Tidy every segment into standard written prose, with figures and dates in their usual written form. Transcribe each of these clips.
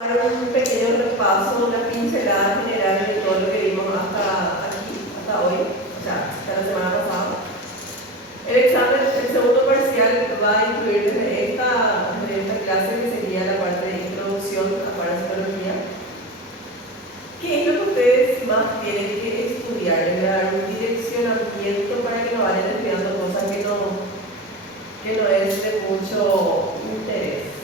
Un pequeño repaso, una pincelada general de todo lo que vimos hasta aquí, hasta hoy, o sea, hasta la semana pasada. El examen, el segundo parcial, va a incluir desde esta clase, que sería la parte de introducción a parasitología. ¿Qué es lo que ustedes más tienen que estudiar? Les voy a dar un direccionamiento para que no vayan estudiando cosas que no es de mucho interés.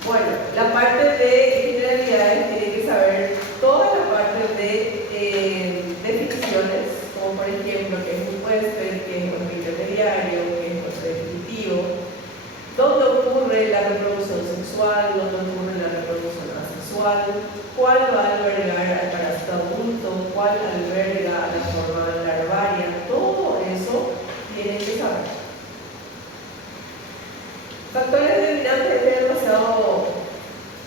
Bueno, la parte de generalidades tienen que saber toda la parte de definiciones, como por ejemplo qué es un huésped, qué es un intermediario, qué es un definitivo, dónde ocurre la reproducción sexual, dónde ocurre la reproducción asexual, cuál va a albergar al parásito adulto, cuál alberga a la forma larvaria, todo eso tienen que saber. Factores determinantes es demasiado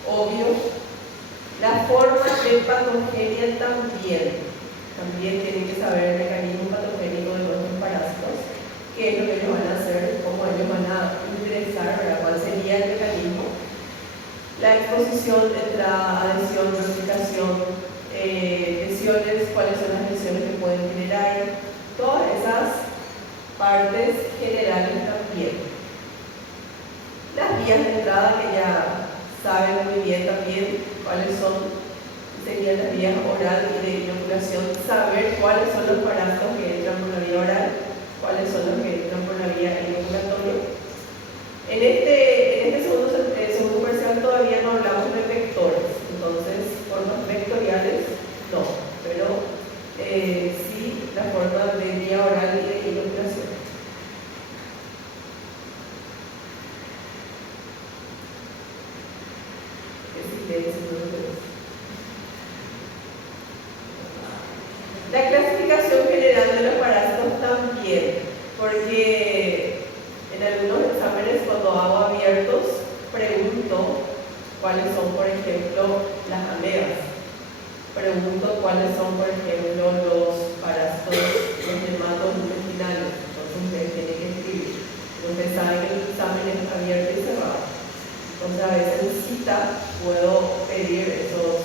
obvio. La forma de patogenia también tienen que saber el mecanismo patogénico de nuestros parásitos, qué es lo que ellos van a hacer, cómo ellos van a ingresar, ¿verdad? Cuál sería el mecanismo. La exposición, entrada, adhesión, replicación, lesiones, cuáles son las lesiones que pueden generar, todas esas partes generales también. Las vías de entrada, que ya saben muy bien también cuáles son, serían las vías oral y de inoculación, saber cuáles son los parásitos que entran por la vía oral, cuáles son los que entran por la vía inoculatoria. En este segundo parcial todavía no hablamos de vectores, entonces formas vectoriales no, pero sí la forma de vía oral y de inoculación. La clasificación general de los parásitos también, porque en algunos exámenes cuando hago abiertos pregunto cuáles son, por ejemplo, las amebas, pregunto cuáles son, por ejemplo, los parásitos, los nematos intestinales, entonces ustedes tienen que escribir. Ustedes saben que el examen es abierto y cerrado. Entonces a veces en cita puedo pedir esos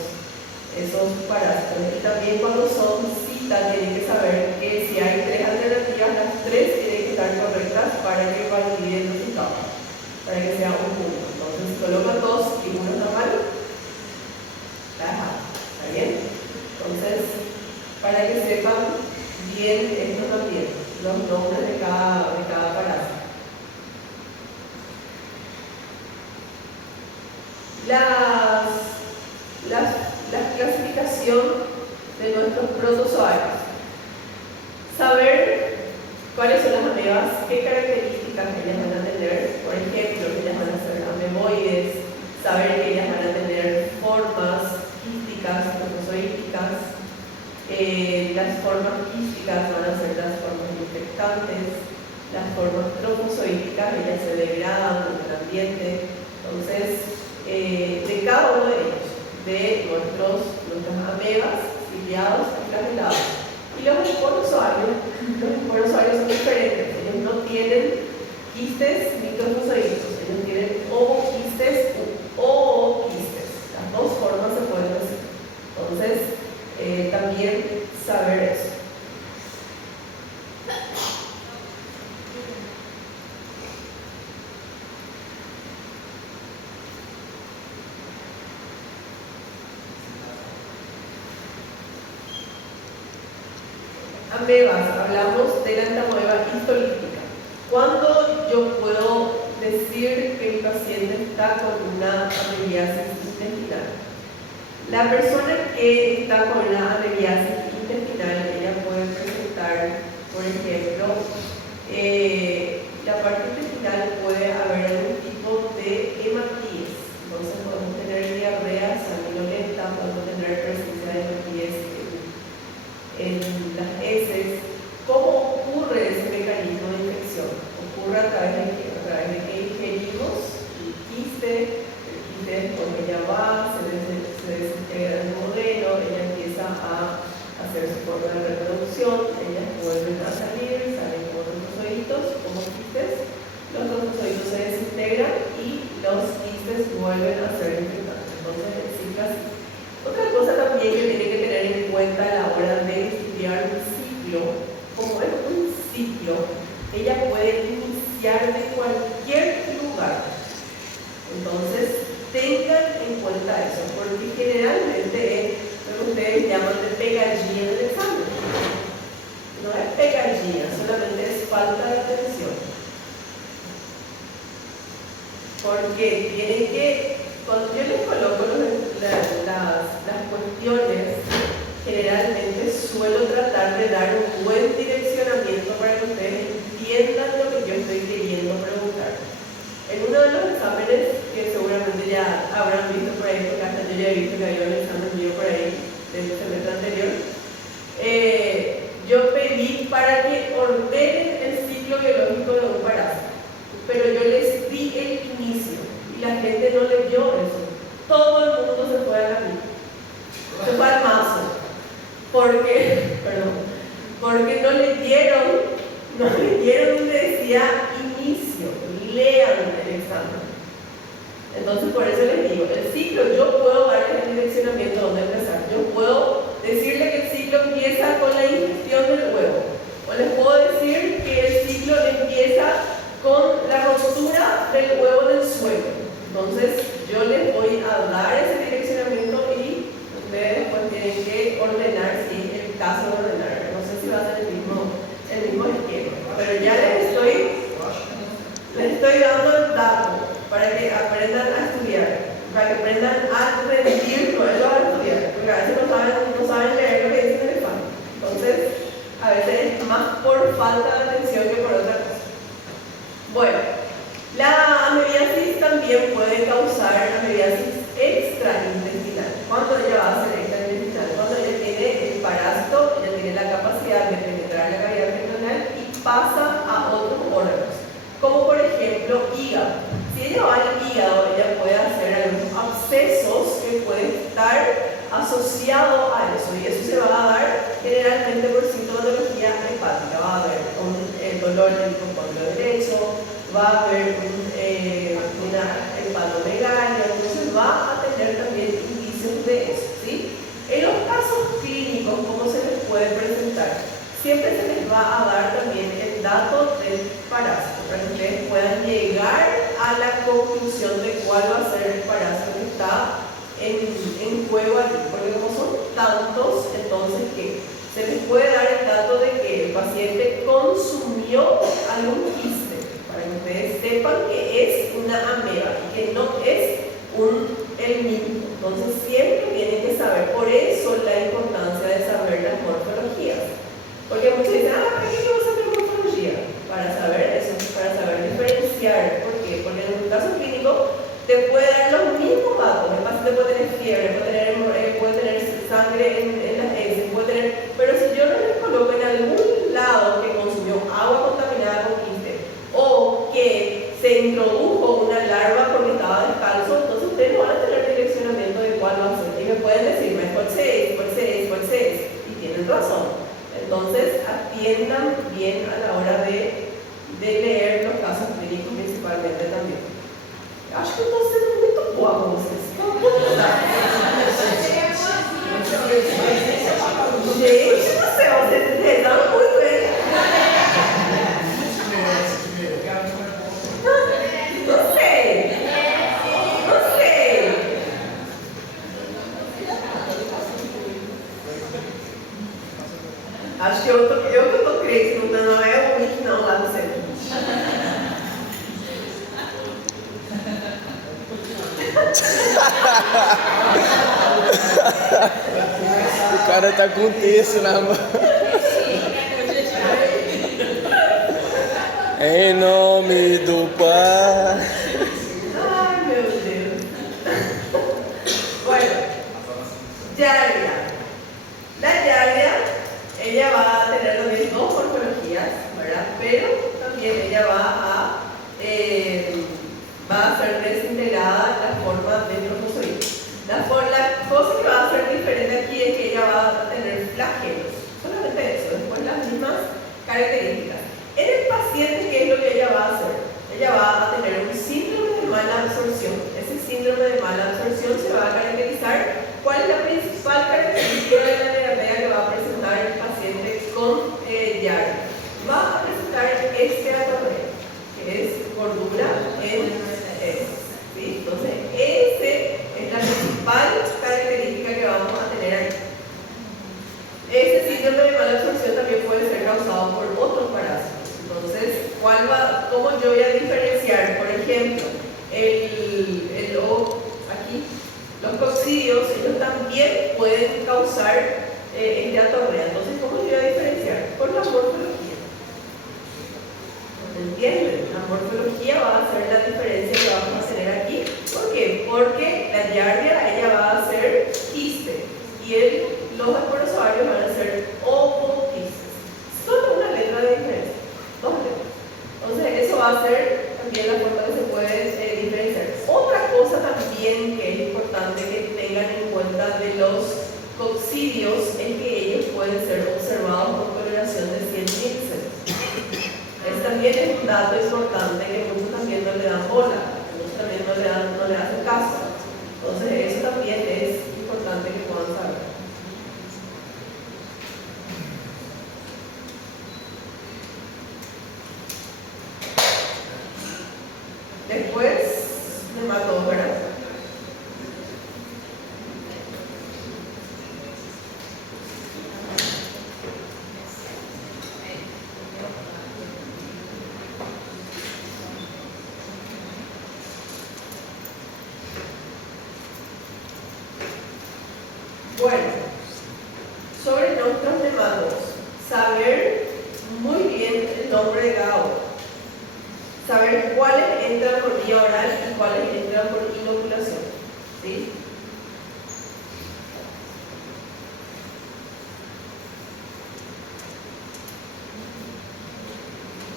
parásitos. Y también cuando son citas tienen que saber que si hay 3 alternativas, las 3 tienen que estar correctas para que validen los resultados, para que sea un punto. Entonces si colocan 2 y uno está mal, la dejamos. ¿Está bien? Entonces, para que sepan bien esto también, los nombres de cada parásito. La clasificación de nuestros protozoarios. Saber cuáles son las amebas, qué características ellas van a tener. Por ejemplo, ellas van a ser ameboides, saber que ellas van a tener formas quísticas, protozoíticas. Las formas quísticas van a ser las formas infectantes, las formas trofozoíticas, ellas se degradan con el ambiente. Entonces, de cada uno de ellos, de nuestras amebas, ciliados y flagelados. Y los esporozoarios son diferentes, ellos no tienen quistes ni trofozoíticos, ellos tienen ooquistes u ooquistes. Las dos formas se pueden decir. Entonces, también saber eso. Amebas, hablamos de la entamoeba histolítica. ¿Cuándo yo puedo decir que el paciente está con una amebiasis intestinal? La persona que está con una amebiasis intestinal, ella puede presentar, por ejemplo, la parte intestinal puede haber algún tipo de hematíes. Entonces podemos tener diarrea sanguinolenta, podemos tener presencia de hematíes en las heces. ¿Cómo ocurre ese mecanismo de infección? Ocurre a través de que ingerimos el quiste después ella va, se desintegra el modelo, ella empieza a hacer su forma de reproducción, ellas vuelven a salir, salen como trofozoitos, como quistes, los trofozoitos se desintegran y los quistes vuelven a ser infectantes. eso, porque generalmente es lo que ustedes llaman de pegallía en el examen. No es pegallía, solamente es falta de atención. Porque tienen que, cuando yo les coloco las cuestiones, generalmente suelo tratar de dar un buen direccionamiento para que ustedes entiendan lo que yo estoy queriendo preguntar. En uno de los exámenes, que seguramente ya habrán visto por ahí, porque hasta yo ya he visto que había un examen mío por ahí del semestre anterior, yo pedí para que ordenen el ciclo biológico de un parásito, pero yo les di el inicio y la gente no leyó eso. Todo el mundo se fue a la misma, se fue al mazo, porque no leyeron donde decía inicio. Lean el examen. Entonces, por eso les digo, el ciclo, yo puedo darles el direccionamiento donde empezar. Yo puedo decirle que el ciclo empieza con la ingestión del huevo, o les puedo decir que el ciclo empieza con la rotura del huevo en el suelo. Entonces, yo les voy a dar ese direccionamiento y ustedes pues tienen que ordenar, si es el caso de ordenar. No sé si va a ser el mismo esquema, pero ya les estoy dando el dato para que aprendan a estudiar, para que aprendan a rendir, no ellos a estudiar, porque a veces no saben leer lo que dicen en el examen. Entonces, a veces es más por falta de atención que por otra cosa. Bueno, la amebiasis también puede causar amebiasis extraintestinal. ¿Cuándo ella va a ser extraintestinal? Cuando ella tiene el parásito, ella tiene la capacidad de penetrar la cavidad abdominal y pasa a otros órganos, como por ejemplo hígado. Si ella va al hígado, ella puede hacer algunos abscesos que pueden estar asociados a eso, y eso se va a dar generalmente por sintomatología hepática. Va a haber el dolor del hipocondrio derecho, va a haber una hepatomegalia, entonces va a tener también indicios de eso, ¿sí? En los casos clínicos, ¿cómo se les puede presentar? Siempre se les va a dar también el dato del parásito, para que ustedes puedan llegar a la conclusión de cuál va a ser el parásito que está en juego aquí, porque como son tantos, entonces que se les puede dar el dato de que el paciente consumió algún quiste, para que ustedes sepan que es una ameba y que no es el mismo. Entonces siempre tienen que saber, por eso la importancia de saber las morfologías. Porque muchos dicen, ¿para qué yo voy a saber morfología? Para saber eso, para saber diferenciar. ¿Por qué? Porque en un caso clínico te puede dar los mismos datos. El paciente puede tener fiebre, puede tener sangre en las heces, pero si yo no les coloco en algún lado que consumió agua contaminada con quiste, o que se introdujo una larva porque estaba descalzo, entonces ustedes no van a tener direccionamiento de cuál va a ser. Y me pueden decir, ¿cuál es? Y tienen razón. Entonces, atiendan bien a la hora de leer los casos clínicos principalmente también. Acho que eu estou sendo muito boa com vocês. Gente do céu, vocês rezaram muito, hein? Não sei. Acho que eu que estou crente, não é o Nick não lá no centro. O cara tá com um terço na mão. Em nome do Pai. Ai, meu Deus. Bueno, diarrea. La diarrea, ella va a tener también dos morfologías, ¿verdad? Pero también ella va a ser desintegrada la forma de trofozoides. La cosa que va a ser diferente aquí es que ella va a tener flagelos, solamente eso, después las mismas características. En el paciente, ¿qué es lo que ella va a hacer? Ella va a tener un síndrome de mala absorción. Ese síndrome de mala absorción se va a caracterizar. ¿Cuál es la principal característica de la diarrea que va a presentar el paciente con diarrea? Va a presentar esteatoria, que es gordura en heces, ¿sí? Entonces, esa es la principal Los coccidios, ellos también pueden causar esteatorrea. Entonces, ¿cómo se va a diferenciar? Por la morfología. ¿Entienden? La morfología va a hacer la diferencia que vamos a tener aquí. ¿Por qué? Porque la giardia, ella va a ser quiste y los esporozoarios van a ser ovoquistes. Solo una letra de diferencia. Dos letras. Entonces, eso va a ser también la forma que se puede diferenciar. Otra cosa también que es importante que tengan en cuenta de los coccidios es que ellos pueden ser observados con coloración de 100 píxeles. También es un dato importante que muchos también no le dan bola, muchos también no le hacen caso. Entonces, eso también es importante que puedan saber. Después, nematófora. Bueno, sobre nuestros nemátodos, saber muy bien el nombre de cada uno. Saber cuáles entran por vía oral y cuáles entran por inoculación. ¿Sí?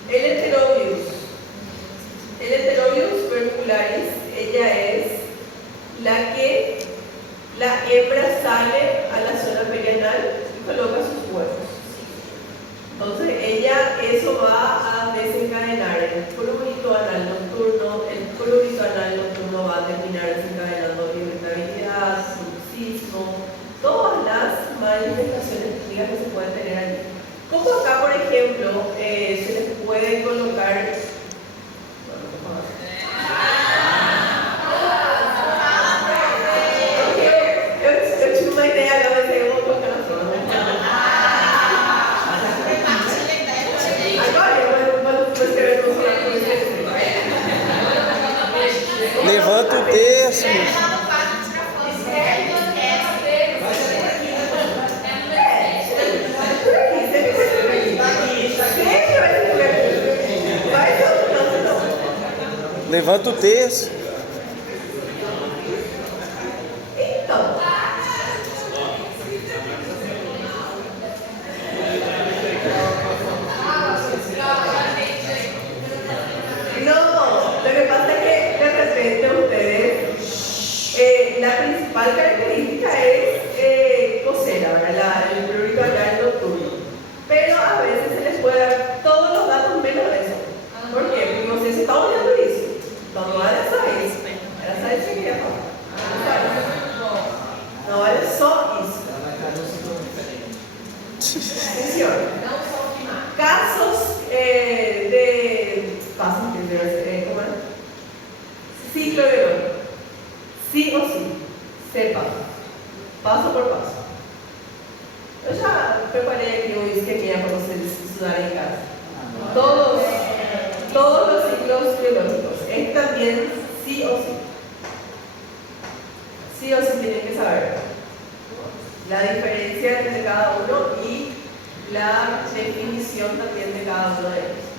El Heterobius vermicularis, ella es la que la hembra sale a la zona perianal y coloca sus huevos. Entonces eso va a desencadenar el prurito anal nocturno. El prurito anal nocturno va a terminar desencadenando irritabilidad, bruxismo, todas las manifestaciones clínicas que se pueden tener allí. Como acá, por ejemplo, se les puede colocar. Una idea a la vez de otro Levanta o texto. Levanta o texto. La principal característica es cosera, ¿verdad? El prurito anal nocturno. Pero a veces se les puede dar todos los datos menos de eso. ¿Por qué? Porque vocês estão olhando isso. Então não olha só isso. Era só isso que eu queria falar. Não olha só isso. Atención. Casos ¿cómo es? Ciclo biológico. Sí o sí, sepa, paso por paso. Yo ya preparé aquí un esquema para ustedes estudiar en casa. Todos los ciclos biológicos. Es también sí o sí. Sí o sí tienen que saber la diferencia entre cada uno y la definición también de cada uno de ellos.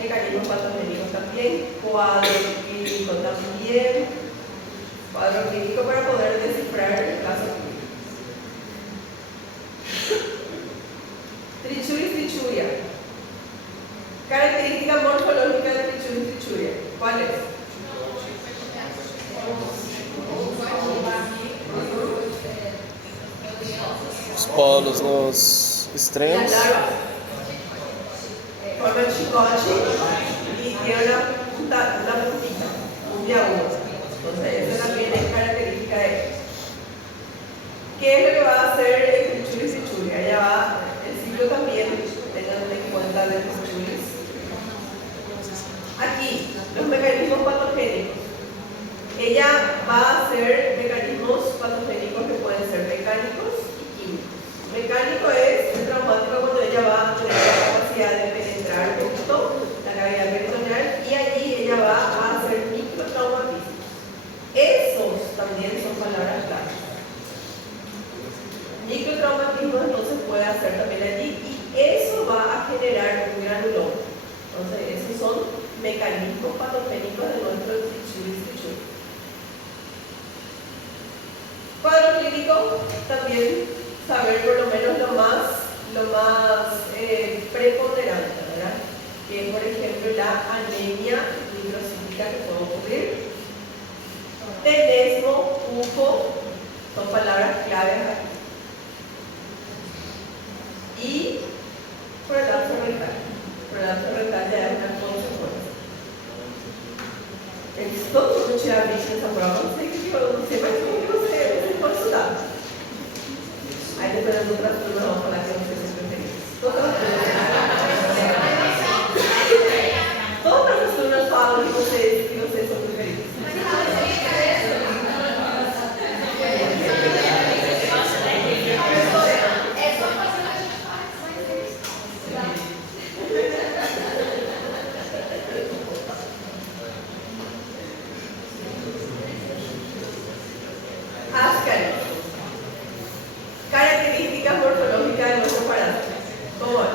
Mecanismos patogénicos también, cuadro clínico también, cuadro clínico para poder descifrar el caso clínico. Trichuris trichuria. Característica morfológica de Trichuris trichuria. ¿Cuál es? Os polos nos extremos. Forma el chicote y tiene una puntita, un diálogo. Entonces, esa también es característica de ellos. ¿Qué es lo que va a hacer el Trichuris trichuria? Ella va, el ciclo también, tengan en cuenta de Trichuris. Aquí, los mecanismos patogénicos. Ella va a hacer mecanismos patogénicos que pueden ser mecánicos y químicos. Mecánico es el traumático cuando ella va a tener la capacidad de penetrar justo la cavidad peritoneal y allí ella va a hacer mismo entonces puede hacer también allí y eso va a generar un granuloma. Entonces esos son mecanismos patogénicos de nuestro Tschüss. Cuadro clínico, también saber por lo menos lo más preponderante, ¿verdad? Que por ejemplo la anemia microcíclica que puede ocurrir. Tenesmo, UFO, son palabras claves aquí. Y prolapso rectal. Prolapso rectal ya es una consecuencia. Esto no c'è la bici essa prova, non sei che non sei mai che você pode estudar. Aí depois das outras turmas vão falar que eu não sei se eu tenho. Todas as turmas falam que vocês são preferidos. Características morfológicas de nuestro parásito. ¿Cómo es?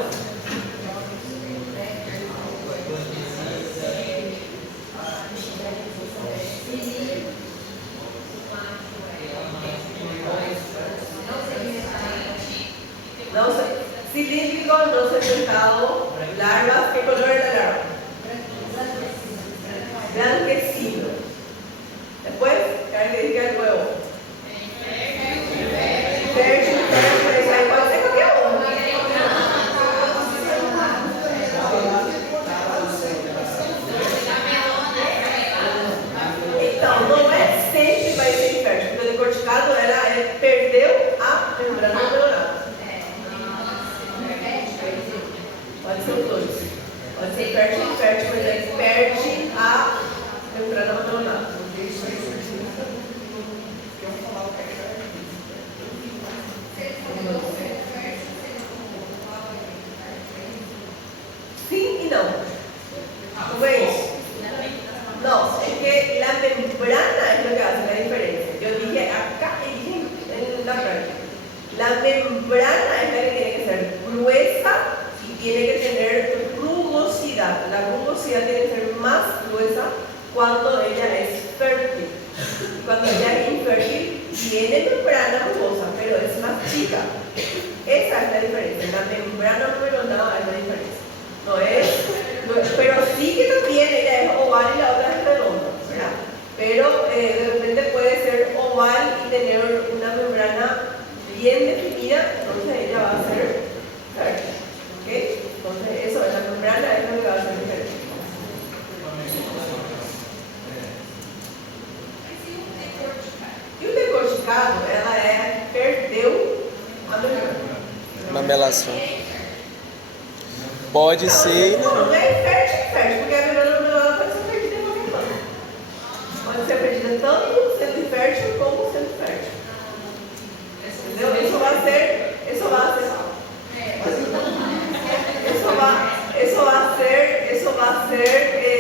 No sé. Cilíndrico, no segmentado, larvas. ¿Qué color es la larva? Blanquecino. Después, característica del huevo. Então, não é sempre vai ser infértil, porque o decorticado ela perdeu a membrana neuronal. Pode ser os dois. Pode ser fértil e infértil, mas ele perde a membrana neuronal. Sim e não. Como é isso? No, es que la membrana es lo que hace la diferencia. Yo dije acá y dije en la práctica. La membrana es la que tiene que ser gruesa y tiene que tener rugosidad. La rugosidad tiene que ser más gruesa cuando ella es fértil. Y cuando ella es infértil, tiene membrana rugosa, pero es más chica. Esa es la diferencia. La membrana neuronal es la diferencia. No es, pero sí que también ella es oval y la otra es redonda, ¿verdad? Pero de repente puede ser oval y tener una membrana bien definida, entonces ella va a ser fértil, ¿ok? Entonces eso, la membrana es lo que va a ser diferente. E o decorticado, ela perdeu a membrana. Mamelação. Pode ser. Não é infértil, porque a membrana neuronal pode ser perdida em qualquer plano. Pode ser perdida tanto sendo infértil como sendo fértil. Entendeu? Isso vai ser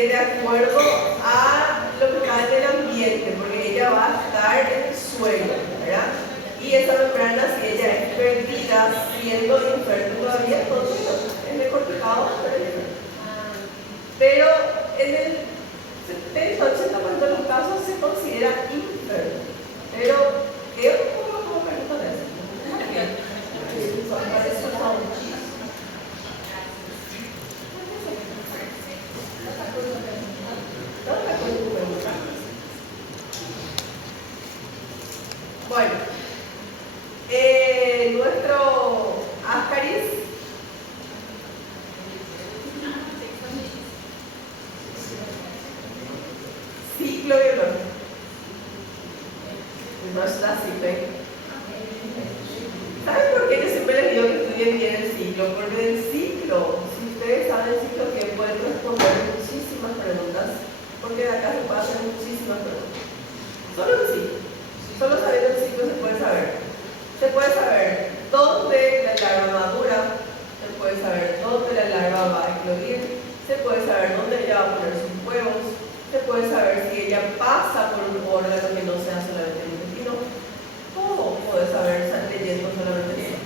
de acuerdo a lo que está en el ambiente, porque ella va a estar en el suelo, ¿verdad? Y esa membrana, si ella es perdida siendo infértil todavía, entonces es decorticado, pero en el 70-80% de los casos se considera infértil. Pero ¿qué como pregunta de eso? Bueno, nuestro Ascaris ciclo biológico. No está así, ¿ven? ¿Saben por qué yo siempre les digo que estudien bien el ciclo? Porque el ciclo, si ustedes saben el ciclo, que pueden responder muchísimas preguntas, porque de acá se pueden hacer muchísimas preguntas. Solo el ciclo. Solo sabiendo el ciclo se puede saber. Se puede saber dónde la larva madura, se puede saber dónde la larva va a eclodir, se puede saber dónde ella va a poner sus huevos, se puede saber si ella pasa por un órgano que no sea solamente el intestino. Todo puede saber leyendo solamente eso.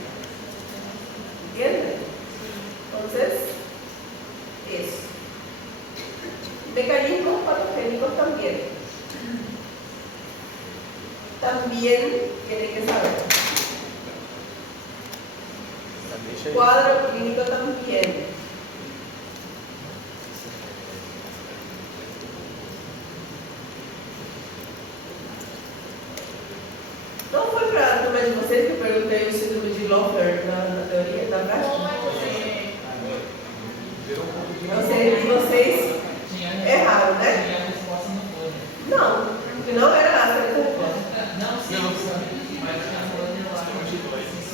también tienen que saber. Cuadro clínico también. No fue para a turma de vocês que eu perguntei o síndrome de Loeffler na teoria, na prática? Eu sei que vocês erraram, né? Não, porque não era essa a resposta.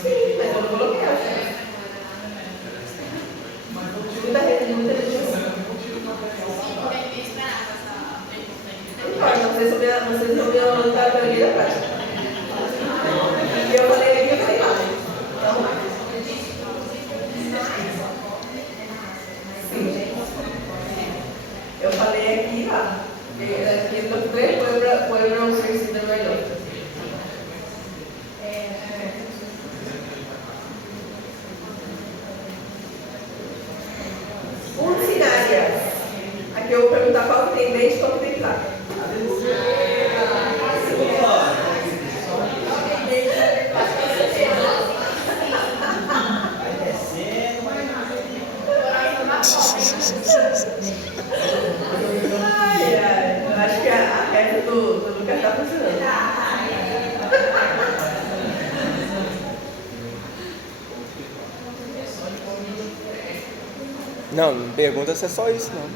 Sim, mas eu não coloquei essa. Muita gente, muita gente. Não importa, vocês não me anotar a teoria da prática. E eu falei aqui, eu falei lá. Então, sim. Eu falei aqui e lá. Aqui en los tres pueblos ser síndrome de Loeffler. Urtinárias. Aqui eu vou perguntar qual que tem dente e qual que tem placa. Ai, ai, eu acho que a reta do Lucas está funcionando. Não, não pergunta se é só isso, não.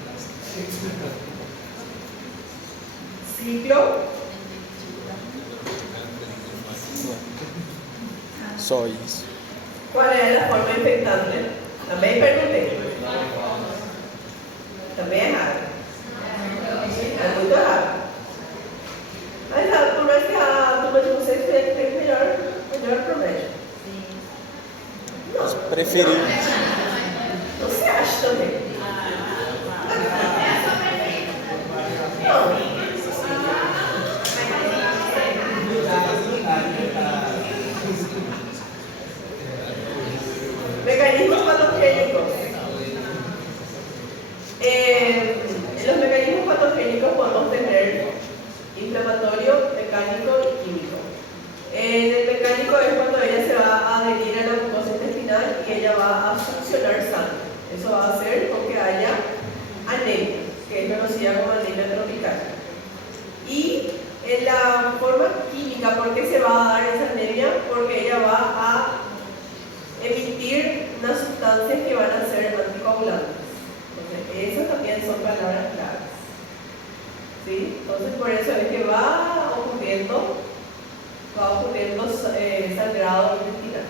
Ciclo. Só isso. Qual é a forma infectante? Também perguntei. Também é errado. É muito errado. Mas por mais que a turma de vocês tem melhor promédio. Não. Preferiu. Você acha também? Não. Mecanismos patogénicos. En los mecanismos patogénicos podemos tener inflamatorio, mecánico y químico. En el mecánico es cuando ella se va a adherir a la mucosa intestinal y ella va a succionar sangre. Eso va a hacer con que haya anemia, que es conocida como anemia tropical. Y en la forma química, ¿por qué se va a dar esa anemia? Porque ella va a emitir unas sustancias que van a ser anticoagulantes. Entonces, esas también son palabras claves. ¿Sí? Entonces, por eso es que va ocurriendo sangrado intestinal.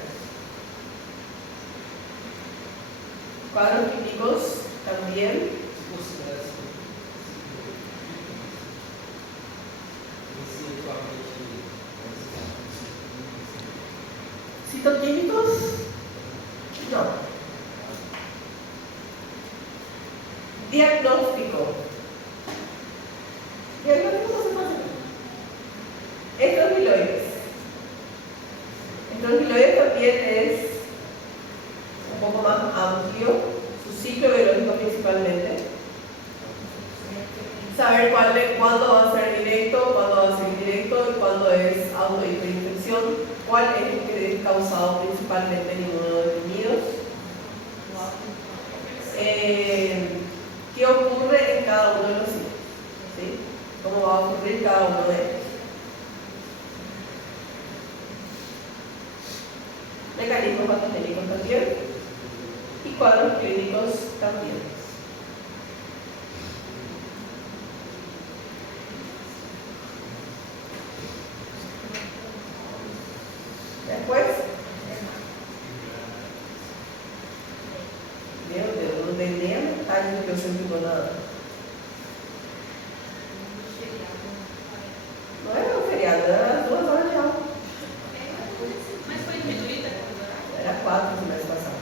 Cuadros clínicos también. ¿Citoquímicos? No. Diagnóstico. Diagnóstico no se puede hacer. Estrofiloides. Estrofiloides también es un poco más amplio, su ciclo biológico principalmente. Saber cuándo va a ser directo, cuándo va a ser indirecto y cuándo es autohiperinfección, cuál es el que es causado principalmente en inmunodeprimidos. ¿Qué ocurre en cada uno de los ciclos? ¿Sí? ¿Cómo va a ocurrir cada uno de ellos? Mecanismos patogénicos también y cuadros clínicos también. Después, eu não dei nem a metade do que eu sempre vou na. Não era um feriado, era as 2 horas de aula. Mas foi diminuída? Era 4 no mês passado.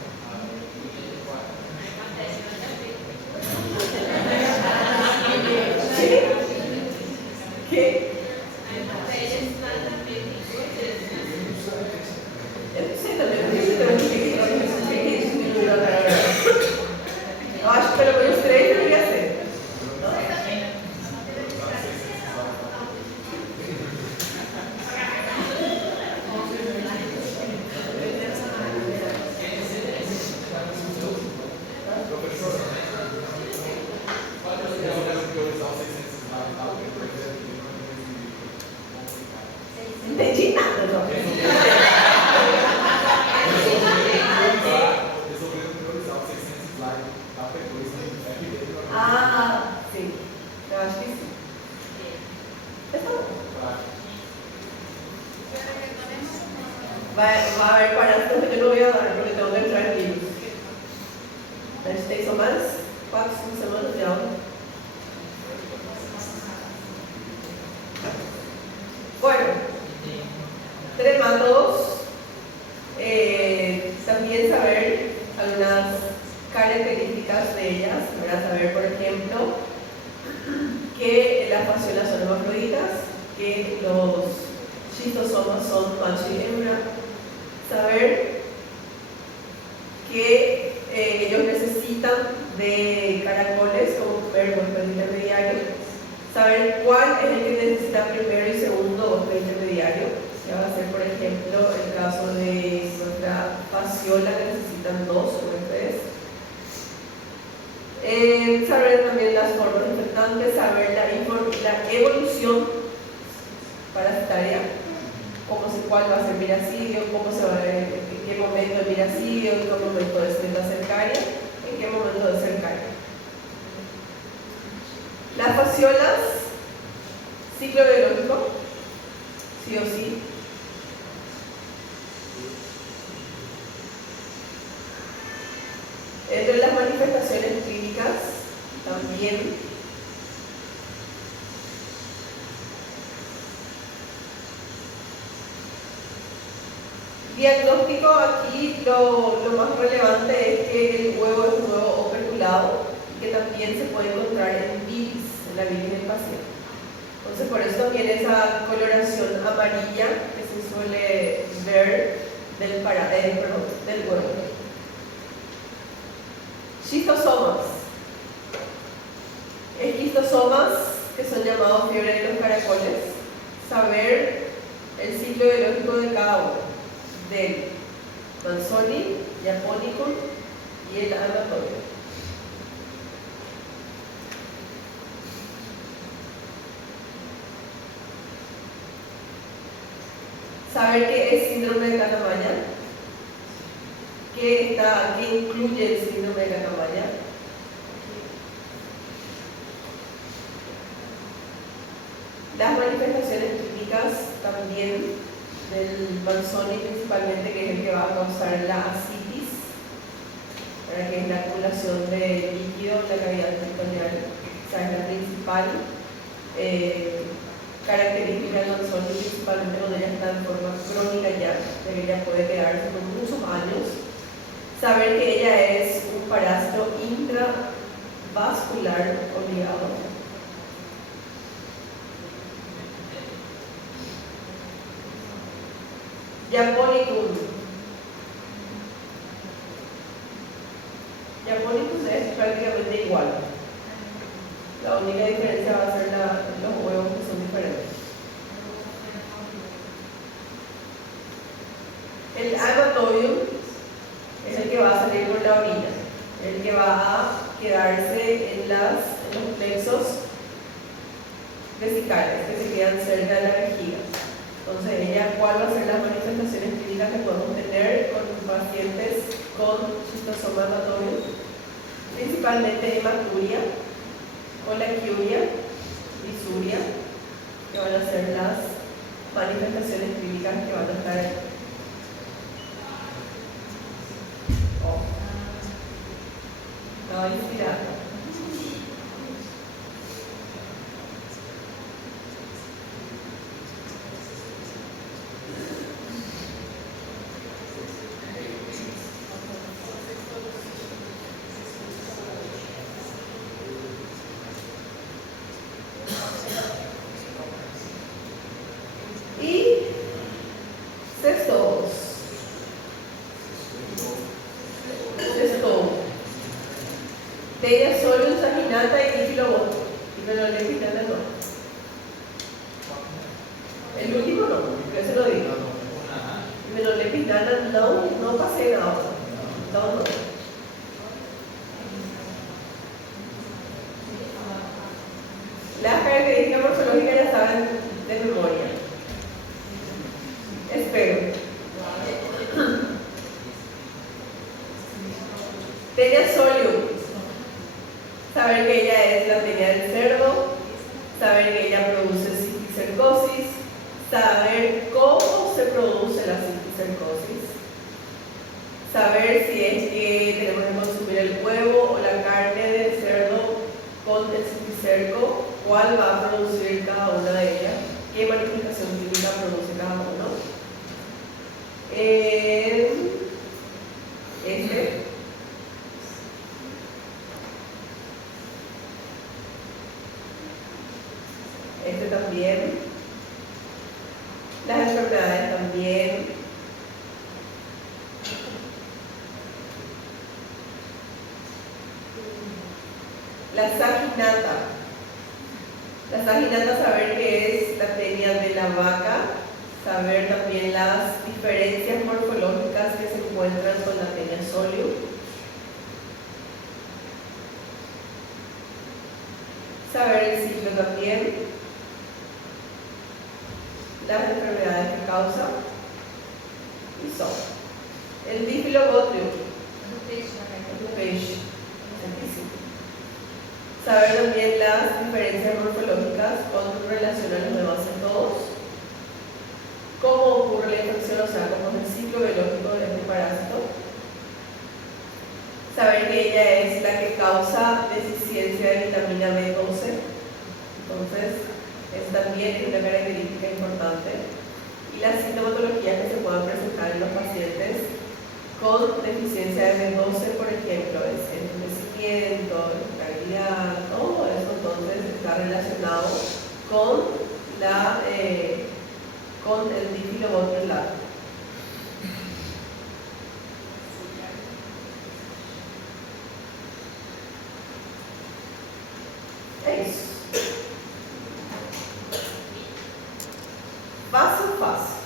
Que? Eu não sei também, porque você também tem que diminuir a carga. Eu acho que pelo menos 3 deveria ser. Não? De China, no. Ah, sim. Eu acho que sim. Mas tá bom. Vai haber parásitos que yo no voy a dar porque tengo que entrar en libros. A gente tem só mais 4, 5 semanas de aula. Bueno, tremátodos. También saber algunas características de ellas, para saber, por ejemplo, que las fasciolas son hermafroditas, que los schistosomas son macho y hembra, saber que ellos necesitan de caracoles como primer huésped intermediario, saber cuál es el que necesita primero y segundo huésped intermediario. Ya va a ser, por ejemplo, el caso de nuestra fasciola que necesitan 2 huéspedes. Saber también las formas infectantes, saber la evolución parasitaria, cuál va a ser miracidio, cómo se va a ver, en qué momento de miracidio, en qué momento de celda cercaria, en qué momento de cercaria. Las fasciolas, ciclo biológico, sí o sí. Entre las manifestaciones clínicas también diagnóstico. Aquí lo más relevante es que el huevo es un huevo operculado y que también se puede encontrar en bilis, en la bilis del paciente. Entonces por eso también esa coloración amarilla que se suele ver del huevo. Esquistosomas. Esquistosomas, que son llamados fiebre de los caracoles. Saber el ciclo biológico de cada uno, del Manzoni, Japonicum y el Amatorio. Saber qué es síndrome de Catamaña, qué incluye el síndrome de Catamaña. Las manifestaciones clínicas también del Manzoni, principalmente, que es el que va a causar la ascitis, que es la acumulación de líquido en la cavidad peritoneal, o sea, es la principal característica del Manzoni, principalmente cuando ya está en forma crónica ya, de que ella puede quedarse por muchos años. Saber que ella es un parásito intravascular obligado. Japonicum. Japonicum es prácticamente igual. La única diferencia va a ser los huevos, que son diferentes. El Amatobium es el que va a salir por la orina, el que va a quedarse en los plexos vesicales que se quedan cerca de la vejiga. Entonces, ¿cuál va a ser las manifestaciones clínicas que podemos tener con pacientes con schistosoma hematobium? Principalmente hematuria, colaquiuria, disuria, que van a ser las manifestaciones clínicas que van a estar. Estaba inspirada. Y cestos. Bella solo saginata y difiloboto. Y melolepidana no. El último no, yo se lo digo. Melolepidana no pasé nada. No. Las características morfológicas ya saben de memoria. cisticercosis, saber cómo se produce la cisticercosis, saber si es que tenemos que consumir el huevo o la carne de cerdo con el cisticerco, cuál va a producir cada una de ellas, qué manifestación clínica produce cada uno. Este también. Las enfermedades también. La saginata. La saginata, saber qué es la tenia de la vaca, saber también las diferencias morfológicas que se encuentran con la tenia solium. Saber el ciclo también. Las enfermedades que causa. Y son. El Diphyllobotrium. Saber también las diferencias morfológicas con relación a los demás cetodos. Cómo ocurre la infección, o sea, cómo es el ciclo biológico de este parásito. Saber que ella es la que causa deficiencia de vitamina B12. Entonces, es también una característica importante. Y las sintomatologías que se puedan presentar en los pacientes con deficiencia de B12, por ejemplo, es entumecimiento, irritabilidad, todo eso entonces está relacionado con el Diphyllobotrium lacto. Eso. Paso a paso.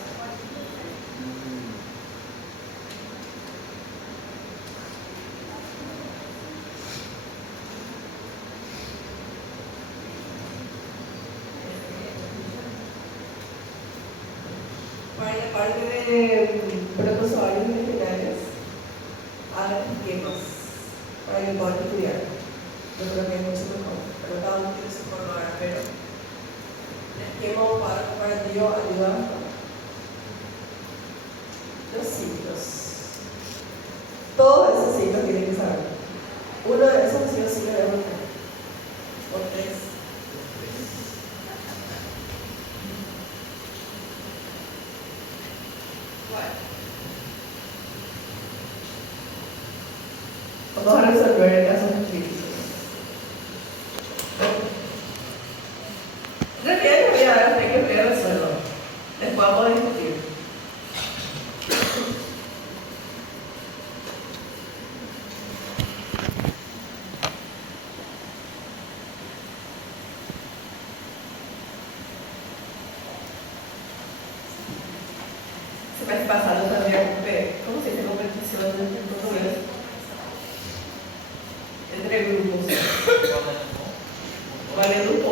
Para la parte de protozoarios vegetales, hagan esquemas para que puedan estudiar. Yo creo que es mucho mejor, pero cada uno tiene su forma, pero el esquema para ti ayuda bastante. Los ciclos. Todos esos ciclos tienen que saber. Uno de esos sí o sí lo debemos tener. O tres. Vamos a resolver casos críticos. En realidad les voy a dar hasta que ustedes resuelvan. Después vamos a discutir. Se me está pasando también, ¿cómo se dice? Competición entre grupos. Vale, grupo.